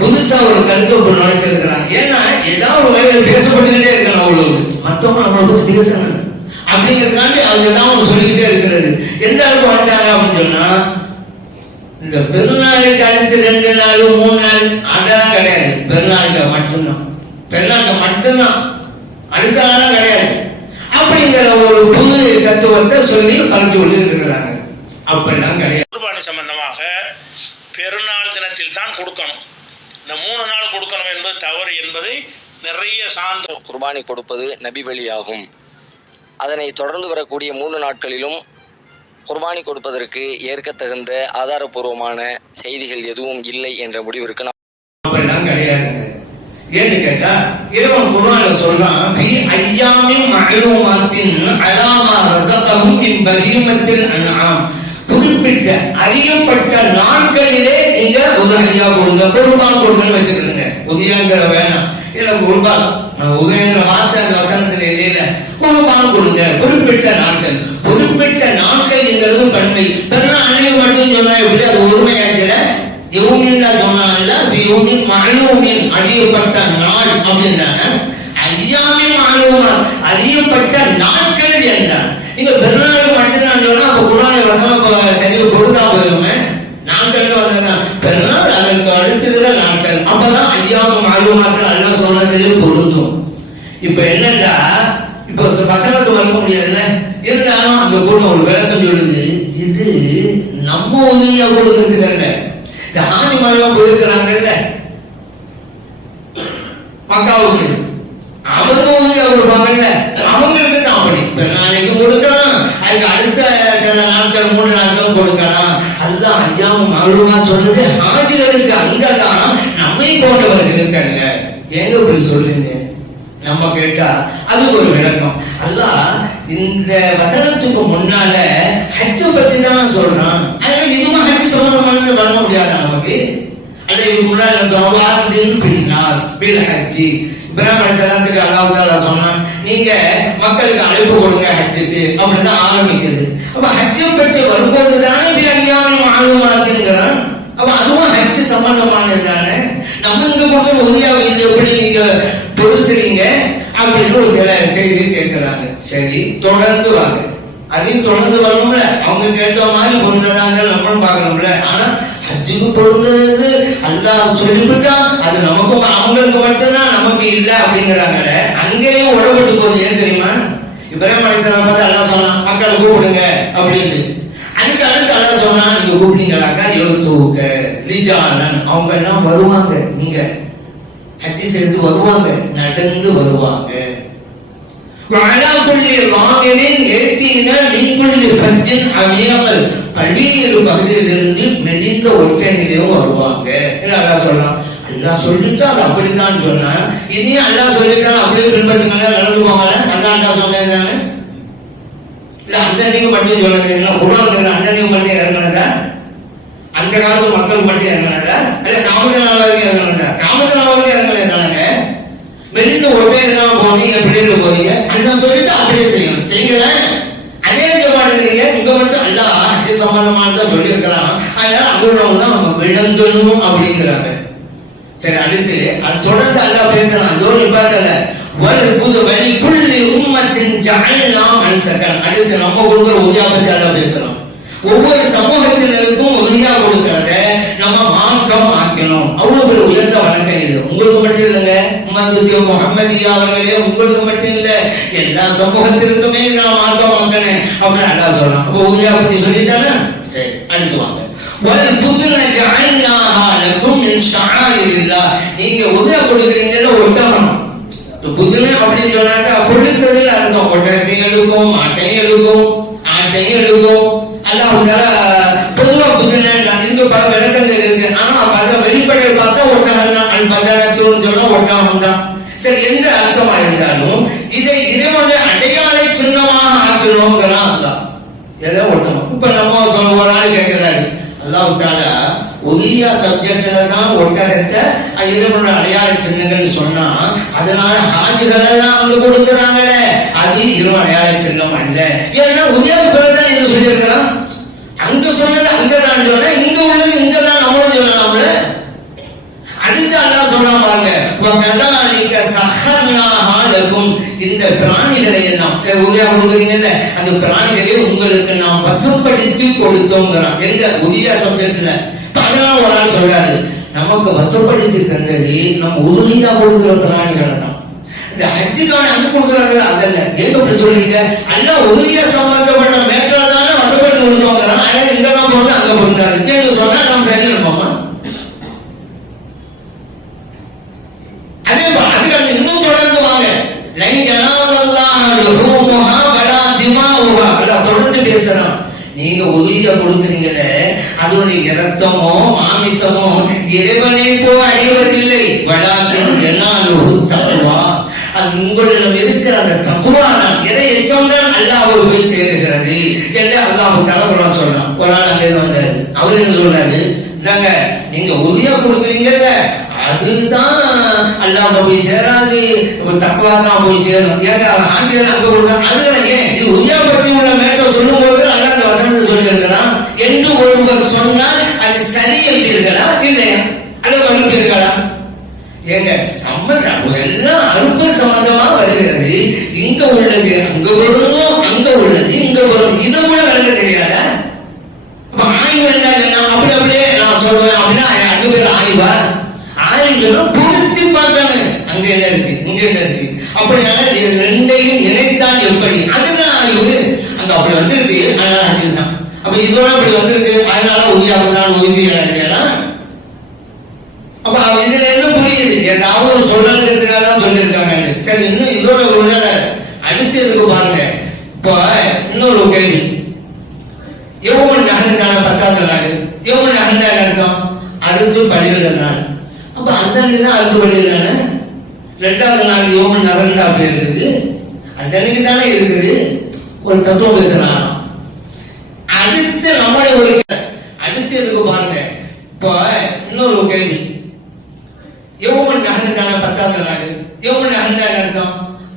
புதுசா ஒரு கருத்தை நுழைச்சிருக்கிறாங்க. ஏன்னா ஏதாவது ஒரு வகையில் பேசப்பட்டுக்கிட்டே இருக்கணும், அவ்வளவு மற்றவங்க நம்மளை பத்தி பேசணும் அப்படிங்கிறதுக்காண்டி அது ஏதாவது சொல்லிக்கிட்டே இருக்கிறது. எந்த அளவுக்கு வந்துட்டாங்க அப்படின்னு சொன்னா, இந்த பெருநாளைக்கு அடுத்து 2 நாள் 3 நாள் அதெல்லாம் கிடையாது. பெருநாளுக்கு மட்டும்தான், பெருநாளுக்கு மட்டும்தான், அடுத்த நாளும் கிடையாது. அப்படிங்கிற ஒரு புது தத்துவத்தை சொல்லி கலந்து கொண்டு இருக்கிறாங்க. அப்படிலாம் கிடையாது. குர்பானி சம்பந்தமாக பெருநாள் தினத்தில் தான் கொடுக்கணும், இந்த 3 நாள் கொடுக்கணும் என்பது தவறு என்பதை நிறைய சான்று. குர்பானி கொடுப்பது நபி வழியாகும். அதனை தொடர்ந்து வரக்கூடிய 3 நாட்களிலும் குர்பானி கொடுப்பதற்கு ஏற்க தகுந்த ஆதாரபூர்வமான செய்திகள் எதுவும் இல்லை என்ற முடிவிற்கு அப்படிலாம் கிடையாது. ஏன்னு கேட்டா இறைவன் குர்ஆன்ல சொல்றான், ஃபீ அய்யாமின் மஅலூமாத்தின் அலாமா ரஸகஹும் மின் பஹீமத்தில் அன்ஆம். குறிப்பிட்ட அறியப்பட்ட நாட்களிலே நீங்க உதவியா கொடுங்க, குர்பான் கொடுங்கன்னு வச்சுக்கிறீங்க. உதயங்கிற வேணாம், இல்ல குர்பான் உதயங்கிற வார்த்தை அந்த வசனத்துல இல்ல, குர்பான் கொடுங்க. குறிப்பிட்ட நாட்கள், குறிப்பிட்ட நாட்கள்ங்கிறது பன்மை. பெருநாள் அன்னைக்கு மட்டும் சொன்னா எப்படி அது ஒருமையாச்சுல? யௌமின் சொன்னால யௌமின் மஅலூமின் அறியப்பட்ட நாள் அப்படின்றாங்க. அய்யாமின் மஅலூமா அறியப்பட்ட நாட்கள் என்றார். நீங்க பெருநாள் மட்டும்தான் சொன்னா அப்ப குர்ஆன் வசனம் சரிவு கொடுத்தா போயிருமே. நாட்கள் வந்ததுதான் பெருநாள், அதற்கு அடுத்ததுல நாட்கள், அப்பதான் அய்யாமும் மஅலூமாக்கள் அல்லாஹ் சொன்னதிலே பொருந்தும். இப்ப என்னன்னா, இப்ப வசனத்தை வளர்க்க முடியாதுல்ல, இருந்தாலும் அந்த கூட்டம் ஒரு விளக்கம் சொல்லுது, இது நம்ம உதவியா கொடுக்குறது. இந்த ஆணி மரம் போயிருக்கிறாங்கல்ல மக்காவுக்கு, அவங்க உதவியா கொடுப்பாங்கல்ல, அவங்களுக்கு தான் அப்படி பெருநாளைக்கு கொடுக்கலாம், அதுக்கு அடுத்த சில நாட்கள் 3 நாட்கள் கொடுக்கலாம். அதுதான் அய்யாமும் மஅலூமா சொன்னது ஹாஜிகளுக்கு. அங்கதான் நம்மை போன்றவர்கள் இருக்காங்க. ஏங்க இப்படி சொல்லுங்க? நம்ம கேட்டா அதுக்கு ஒரு விளக்கம். அல்லாஹ் இந்த வசனத்துக்கு முன்னால ஹஜ்ஜை பத்தி தான் சொல்றான். அதனால இதுவும் ஹஜ் சம்பந்தமானது வழங்க முடியாது நமக்கு. அல்ல இதுக்கு முன்னாடி சொல்வான் ஃபின்னாஸ் பில் ஹஜ்ஜி. இப்ராஹிம் அலைஹிஸ்ஸலாத்துக்கு அல்லாஹ் தஆலா சொன்னான், நீங்க மக்களுக்கு அழைப்பு கொடுங்க ஹஜ்ஜுக்கு அப்படின்னு ஆரம்பிக்குது. அப்ப ஹஜ்ஜை பற்றி வரும்போது தானே அய்யாமும் மஅலூமாத்துங்கிறான். அப்ப அதுவும் ஹஜ் சம்பந்தமானது தானே. நம்ம இங்க கொடுக்குற உதவியாக இது எப்படி நீங்க பொறுத்துறீங்க அப்படின்னு ஒரு சில செய்தி கேட்கிறாங்க. சரி, தொடர்ந்து வாங்க, அதையும் தொடர்ந்து வரணும்ல. அவங்க கேட்ட மாதிரி பொருந்ததாங்க நம்மளும் பார்க்கணும்ல. ஆனா ஹஜ்ஜுக்கு பொருந்தது அல்லாஹ் சொல்லிவிட்டா அது நமக்கும் அவங்களுக்கு மட்டும்தான், நமக்கு இல்ல அப்படிங்கிறாங்கல்ல. அங்கேயும் உடம்பட்டு போகுது. ஏன் தெரியுமா? இப்ராஹிம் அலைஹிஸ்ஸலாம் பார்த்து அல்லாஹ் சொன்னான், மக்களை கூப்பிடுங்க அப்படின்னு. அதுக்கு அடுத்து அல்லாஹ் சொன்னா, நீங்க கூப்பிட்டீங்களாக்கா யௌதூக ரிஜாலன், அவங்க எல்லாம் வருவாங்க, நீங்க ஹஜ்ஜி செய்து வருவாங்க, நடந்து வருவாங்க. பல்வேறு பகுதியிலிருந்து மெலிந்த ஒற்றையிலும் வருவாங்க. அல்லாஹ் சொல்றான். அல்லாஹ் சொல்லிட்டா அது அப்படித்தான் சொன்னா, இதையும் அல்லாஹ் சொல்லிட்டாலும் அப்படியே பின்பற்றுங்க, நடந்துவாங்க. அல்லாஹ் சொன்னதுதானே இல்ல, அந்த நீங்க மட்டும் சொன்னது குர்ஆன் அந்த நீங்க மட்டும் இறங்கினதா? அந்த காலத்து மக்கள் மட்டும் இறங்கினதா? இல்ல காமதனாவுக்கு இறங்கினதா? காமதனாவுக்கு இறங்கினாங்க. வெளியில ஒரே தினம் போனீங்க, எப்படி போறீங்க? அல்லாஹ் சொல்லிட்டு அப்படியே செய்யணும். செய்யல அதே மாட்டேங்கிறீங்க. இங்க மட்டும் அல்லாஹ் அதே சம்பந்தமானதான் சொல்லி இருக்கிறான். அதனால அவ்வளவு தான் நம்ம விளங்கணும் அப்படிங்கிறாங்க. சரி, அடுத்து அது தொடர்ந்து அல்லாஹ் பேசலாம். அதோடு நிப்பாட்டல. அடுத்து நம்ம கொடுக்கிற உதவியா பத்தி அல்லாஹ் பேசலாம். ஒவ்வொரு சமூகத்தினருக்கும் உதவியா கொடுக்கிறத நம்ம மார்க்கம் ஆக்கணும். அவ்வளவு பேர் உயர்ந்த வழக்கம் இது. உங்களுக்கு மட்டும் இல்லைங்க, முஹம்மதியா அவர்களே, உங்களுக்கு மட்டும் இல்ல, எல்லா சமூகத்திற்குமே நான் மார்க்கம் ஆக்கணும் அப்படின்னு அல்லாஹ் சொல்லலாம். அப்ப உதவியா பத்தி சொல்லிட்டாங்க. சரி, அடுத்து வாங்க. நீங்க உதவியா கொடுக்குறீங்கல்ல ஒட்டகம். புதுமை அப்படின்னு சொன்னாக்கா கொள்ளுக்கிறதுல அர்த்தம். ஒட்டகத்தையும் எழுக்கும், மாட்டையும் எழுக்கும், ஆட்டையும் எழுக்கும். அல்லாஹ் பொதுவா புதுமை இதுக்கு பல விளக்கங்கள் இருக்கு. ஆனா பல வெளிப்படையை பார்த்தா ஒட்டகம் தான். அல் பதனத்துன்னு சொன்னா ஒட்டகம் தான். சரி, எந்த அர்த்தமா இருந்தாலும் இதை இறைவனுடைய அடையாள சின்னமாக ஆக்கணுங்கிறான் அல்லாஹ். ஏதோ ஒட்டகம். இப்ப நம்ம சொல்ல ஒரு ஆள் கேட்கிறாரு, அல்லாஹ் தஆலா உதவியா சப்ஜெக்ட்ல தான் ஒட்டகத்தை இறைவனுடைய அடையாள சின்னங்கள் சொன்னா, அதனால ஹாஜிகள் எல்லாம் அவங்க கொடுக்குறாங்களே, அது இறைவன் அடையாள சின்னம் அல்ல. ஏன்னா உதவியாக பிறகுதான் இது சொல்லியிருக்கலாம். அங்க சொன்னது அங்கதான் சொன்ன, இங்க உள்ளது இங்கதான் நம்மளும் சொல்லலாம்ல. அடுத்து அல்லாஹ் சொல்றான் பாருங்க, வகதாலிக சஹர்னாஹா லகும், இந்த பிராணிகளை எல்லாம் உதயா கொடுக்குறீங்கல்ல, அந்த பிராணிகளை உங்களுக்கு நாம் வசப்படுத்தி கொடுத்தோங்கிறான். எங்க உதயா சப்ஜெக்ட்ல 14 சொல்றாரு, நமக்கு வசப்படுத்தி தந்தது நம்ம உதவியா கொடுக்குற பிராணிகளை தான். இந்த ஹஜ்ஜுக்கான அன்பு கொடுக்குறார்கள் அதல்ல. எங்க அப்படி சொல்றீங்க? அல்ல உதவியா சம்பந்தப்பட்ட மேட்டரை தானே வசப்படுத்தி கொடுத்தோங்கிறான். ஆனா இங்கெல்லாம் போட்டு அங்க கொடுத்தாரு சொன்னா நம்ம சரி இருப்போமா? அதே அதுக்கு இன்னும் தொடர்ந்து வாங்க, தொடர்ந்து பேசலாம். நீங்க உதவியா கொடுக்குறீங்களே, அதனுடைய இரத்தமோ மாமிசமோ இறைவனை போய் அடைவதில்லை. வலாக்கின் தக்குவா, அது உங்களிடம் இருக்கிற அந்த தக்குவா தான், எதை எச்சம்தான் அல்லாஹ்வை போய் சேருகிறது என்று அல்லாஹ் தலைவரம் சொல்றான். ஒரு நாள் அங்கே வந்தாரு, அவர் என்ன சொல்றாரு, நீங்க உதவியா கொடுக்குறீங்கல்ல, அதுதான் அல்லாஹ் போய் சேராது, தக்குவா தான் போய் சேரும். ஏங்க ஆங்கிலம் அங்க கொடுக்குறாங்க, அதுதான் ஏன் இது உதவியா பற்றி உள்ள மேட்டை சொல்லும் போது அல்ல அந்த வசனத்தை சொல்லி இருக்கலாம் என்று ஒருவர் சொன்னால் அது சரி என்றீர்களா இல்லையா? அதை மறுப்பீர்களா? ஏங்க சம்பந்தம் எல்லாம் அறுப்பு சம்பந்தமா வருகிறது. இங்க உள்ளது அங்க வருதும், அங்க உள்ளது இங்க வரும், இதை கூட விளங்க தெரியாத. ஆய்வு என்ன அப்படியே நான் சொல்றேன் அப்படின்னா அங்க பேர் ஆய்வா? ஆய்வுகளும் பொருத்தி பார்க்கணும், அங்க என்ன இருக்கு இங்க என்ன இருக்கு. அப்படியான ரெண்டையும் நினைத்தால் எப்படி, அதுதான் ஆய்வு. அங்க அப்படி வந்திருக்கு, அதனால அதுதான். அப்ப இதோட அப்படி வந்திருக்கு, அதனால உயிராகதான் உயிரியா. அப்ப இதுல என்ன புரியுது, ஏதாவது சொல்றதுக்காக தான் சொல்லியிருக்காங்க. சரி, இன்னும் இதோட ஒரு அடுத்து இருக்கு பாருங்க. இப்போ இன்னொரு கேள்வி, யௌமுன் நஹருக்கான 10வது நாள். யௌமுன் நஹர் அர்த்தம் அறுத்து பலியிடுற நாள். அப்ப அந்த அன்னைக்கு தான் அறுத்து பலியிடுறாங்க. 2வது நாள் யௌமுன் நஹர் அப்படி இருக்குது, அந்த அன்னைக்கு தானே இருக்குது. ஒரு தத்துவம் பேசுறாங்க. அடுத்து நம்மளே ஒரு அடுத்து இருக்கு பாருங்க. இப்போ இன்னொரு கேள்வி, யௌமுன் நஹருக்கான 10வது நாள். யௌமுன் நஹர் அர்த்தம்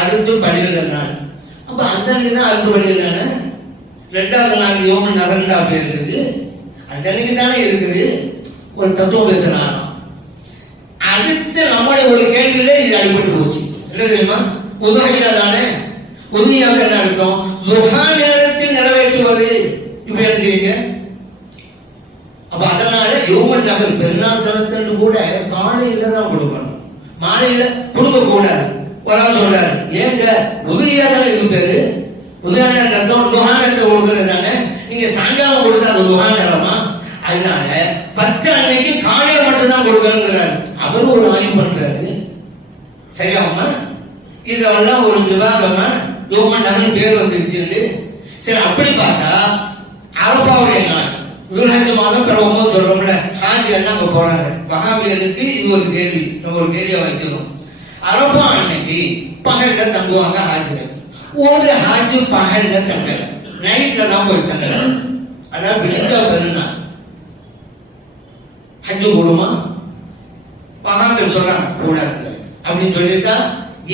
அறுத்து பலியிடுற நாள். அப்ப அந்த அன்னைக்கு தான் அறுத்து பலியிடுறாங்க. 2வது நாள் யௌமுன் நஹர் அப்படி இருக்குது, அந்த அன்னைக்கு தானே இருக்குது. ஒரு தத்துவம் பேசுறாங்க. அடுத்து நம்மளே ஒரு கேள்வியில இது அடிபட்டு போச்சு. என்ன தெரியுமா? உதவியா தானே. உதவியாக என்ன அர்த்தம்? துஹா நேரத்தில் நிறைவேற்றுவது. இப்ப எழுதுறீங்க. அப்ப அதனால யௌமுன் நஹர் பெருநாள் தினத்தன்று கூட காலையில தான் கொடுக்கணும், மாலையில கொடுக்க கூடாது. ஒரு ஆள் சொல்றாரு, ஏங்க உதவியாக தானே இது பேரு, உதவியான அர்த்தம் துஹா நேரத்தை கொடுக்கறது தானே, நீங்க சாயங்காலம் கொடுத்தா அது துஹா நேரமா? அதனால 10 அன்னைக்கு காலையில மட்டும் தான் கொடுக்கணுங்கிறாரு. அவரும் ஒரு ஆய்வு பண்றாரு. சரியாமா? இதெல்லாம் ஒரு விவாதமா யௌமுன் நஹர் பேர் வந்துருச்சு. சரி, அப்படி பார்த்தா அரஃபாவுடைய நாள் ذுல்ஹஜ் மாதம் பிறகு சொல்றோம்ல, ஹாஜி எல்லாம் அங்க போறாங்க. வஹாபியர்களுக்கு இது ஒரு கேள்வி, நம்ம ஒரு கேள்வியை வைக்கணும். அரஃபா அன்னைக்கு பகல்ல தங்குவாங்க ஹாஜிகள். ஒரு ஹாஜி பகல்ல தங்கல, நைட்ல தான் போய் தங்கல. அதான் பிடிச்சா பெருநாள் ஹஜ்ஜு கூடுமா? வஹாபிகள் சொல்றாங்க கூடாது அப்படின்னு சொல்லிட்டா,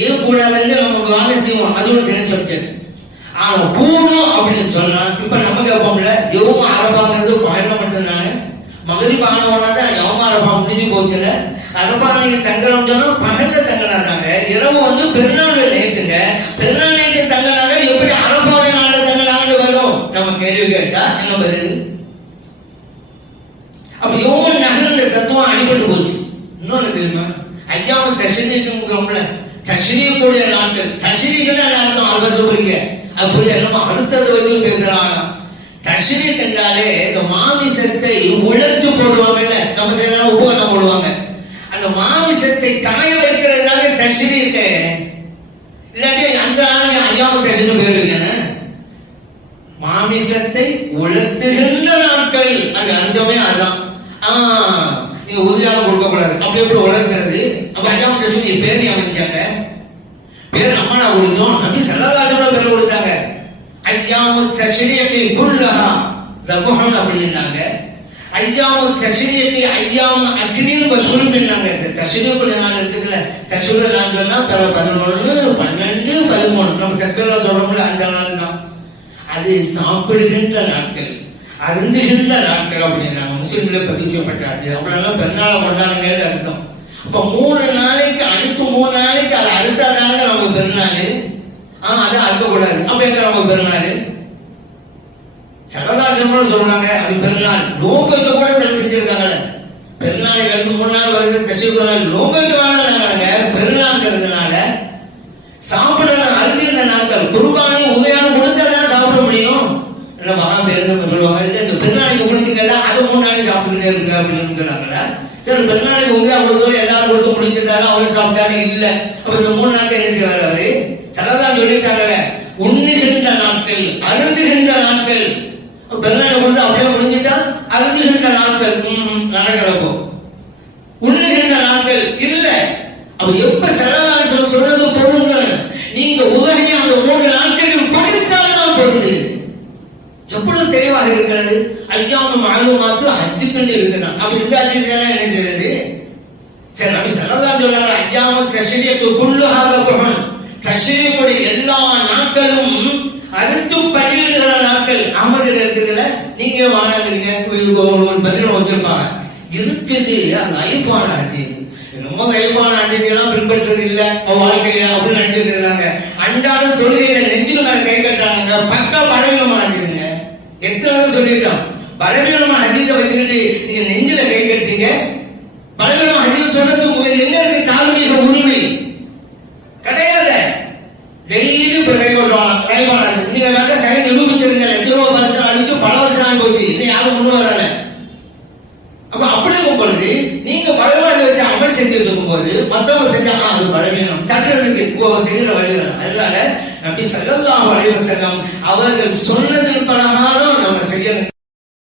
ஏன் கூடாதுன்னு நம்ம வாங்க செய்வோம், அது ஒரு தின சப்ஜெக்ட். ஆனா கூடும் அப்படின்னு சொன்னா, இப்ப நம்ம கேட்போம்ல, யௌம அரஃபாங்கிறது பகல்ல மட்டும் தானே, மகரிப் ஆனவனாதான் யௌம அரஃபா முடிஞ்சு போச்சுல. அரஃபா நீங்க தங்கணும் சொன்னா பகல்ல தங்கினாங்க, இரவு வந்து பெருநாள் நைட்டுங்க, பெருநாள் நைட்டு தங்கினாங்க, எப்படி அரஃபாவுடைய நாள்ல தங்கினாங்கன்னு வரும். நம்ம கேள்வி கேட்டா என்ன வருது? அப்ப யௌமுன் நஹர் தத்துவம் அடிபட்டு போச்சு. இன்னொன்னு தெரியுமா? ஐயாவும் தஷ்ரீக்குங்கிறோம்ல, தஷ்ரீக்குடைய நாட்கள், தஷ்ரீக்குன்னு அர்த்தம் அல்வா சொல்றீங்க. அப்படி நம்ம அடுத்தது வந்து பேசுறாங்க. தஷ்ரீக் என்றாலே இந்த மாமிசத்தை உலர்த்து போடுவாங்கல்ல, நம்ம சில உபகரணம் போடுவாங்க. அந்த மாமிசத்தை காய வைக்கிறதுனால தஷ்ரீக். இல்லாட்டி அந்த நாள் ஐயாவும் தஷ்ரீக் பேர் வைக்கணும். மாமிசத்தை உலர்த்துகின்ற நாட்கள், அது அஞ்சமே அதுதான். நீங்க உறுதியாக கொடுக்க கூடாது. அப்படி எப்படி உலர்த்துறது? அப்ப ஐயாவும் தஷ்ரீக் பேர் அமைச்சாங்க, பேர் நம்மளா கொடுத்தோம், நபி ஸல்லல்லாஹு அலைஹி வஸல்லம் பேர் கொடுத்தாங்க. ஐயாமு தஷ்ரீகி குல்லஹா தபஹன் அப்படின்னாங்க. ஐயாமு தஷ்ரீகி ஐயாமு அக்லின் வ ஷுர்பின்னாங்க. இந்த தஷ்ரீகுடைய நாள் இருக்குதுல, தஷ்ரீகு நாள் சொன்னா 11, 12, 13 நம்ம தக்பீரா சொல்றோம்ல, அந்த நாள் தான். அது சாப்பிடுகின்ற நாட்கள், அருந்துகின்ற நாட்கள் அப்படின்னாங்க. முஸ்லிம்ல பதிவு செய்யப்பட்டாச்சு. அப்படின்னா பெருநாளை கொண்டாடுங்கன்னு அர்த்தம். அப்ப 3 நாளைக்கு அடுத்து 3 நாளைக்கு அது அடுத்ததாங்க நம்ம பெருநாள். அதை அறுக்கக்கூடாது. அப்ப எங்க நம்ம பெருநாள்? சலதாட்டம்னு சொல்றாங்க, அது பெருநாள். நோக்கத்தை கூட தடை செஞ்சிருக்காங்க. பெருநாளைக்கு அடுத்து 3 நாள் வருது, கஷ்டப்படாது. நோக்கத்தை வேணாங்க, பெருநாள்ங்கிறதுனால சாப்பிடணும். அழுதுகின்ற நாட்கள் குர்பானி உதயம் கொடுத்தா தானே சாப்பிட முடியும். மகா பேருந்து சொல்லுவாங்க, இந்த பெருநாளைக்கு முடிச்சுக்கல அது 3 நாளைக்கு சாப்பிட்டுட்டே இருக்கு அப்படின்னு. சரி, பெருநாளைக்கு உதயம் கொடுத்தோடு எல்லாரும் கொடுத்து முடிச்சிருந்தாலும் அவரு சாப்பிட்டாரு இல்ல. அப்ப இந்த 3 நாட்கள் என்ன செய்வாரு அவரு? சலதான் சொல்லிட்டாங்க, உண்ணுகின்ற நாட்கள், அருந்துகின்ற நாட்கள். பெருநாளை கொடுத்து அப்படியே முடிஞ்சுட்டா அருந்துகின்ற நாட்கள் நடக்கிறப்போ உண்ணுகின்ற நாட்கள் இல்ல. அப்ப எப்ப செலவாக சொல்றது பொருங்க, நீங்க உதவியை அந்த 3 நாட்களில் கொடுத்தால்தான் பொருள். எவ்வளவு தெளிவாக இருக்கிறது. ஐயாம மாலுமாத்து ஹஜ்ஜுக்கண்டு இருக்கிறான். அப்ப இந்த ஹஜ்ஜுக்கு என்ன செய்யறது? சரி, நபி ஸல்லல்லாஹு அலைஹி வஸல்லம் ஐயாம தஷ்ரீக்கு குல்லுஹா லகுன், தஷ்ரீக்குடைய எல்லா நாட்களும் அறுத்து பலியிடுகிற நாட்கள். அமர்ல இருக்குதுல, நீங்க வாழாதீங்க ஒரு பதில் வச்சிருப்பாங்க இருக்குது. அது ஐப்பான ஹஜ்ஜு, ரொம்ப கைவான அஞ்சலியெல்லாம் பின்பற்றது இல்ல வாழ்க்கையில அப்படின்னு நினைச்சிட்டு இருக்காங்க. அன்றாட தொழுகையில நெஞ்சுக்கு மேல கை கட்டுறாங்க. பக்கா பலவீனமா அஞ்சுதுங்க. எத்தனை சொல்லிட்டோம், பலவீனமா அஞ்சீத வச்சுக்கிட்டு நீங்க நெஞ்சில கை கட்டுறீங்க. பலவீனமா அஞ்சீத சொல்றது உங்களுக்கு எங்க இருக்கு? தார்மீக உரிமை கிடையாது. டெய்லி கை கொள்றாங்க, கைவான நீங்க வேண்டாம் சரி நிரூபிச்சிருங்க. லட்ச பரிசு அடிச்சு பல வருஷம் போச்சு, இன்னும் யாரும் முன்னு வரல. அப்ப அப்படி இருக்கும்போது நீங்க பலவான வச்சு அமல் செஞ்சுட்டு இருக்கும்போது மற்றவங்க செஞ்சா அது பலவீனம் தட்டுறதுக்கு செய்கிற வழிகள். அதனால நபி ஸல்லல்லாஹு அலைஹி வஸல்லம் அவர்கள் சொன்னதன் பிரகாரம் நம்ம செய்யணும்.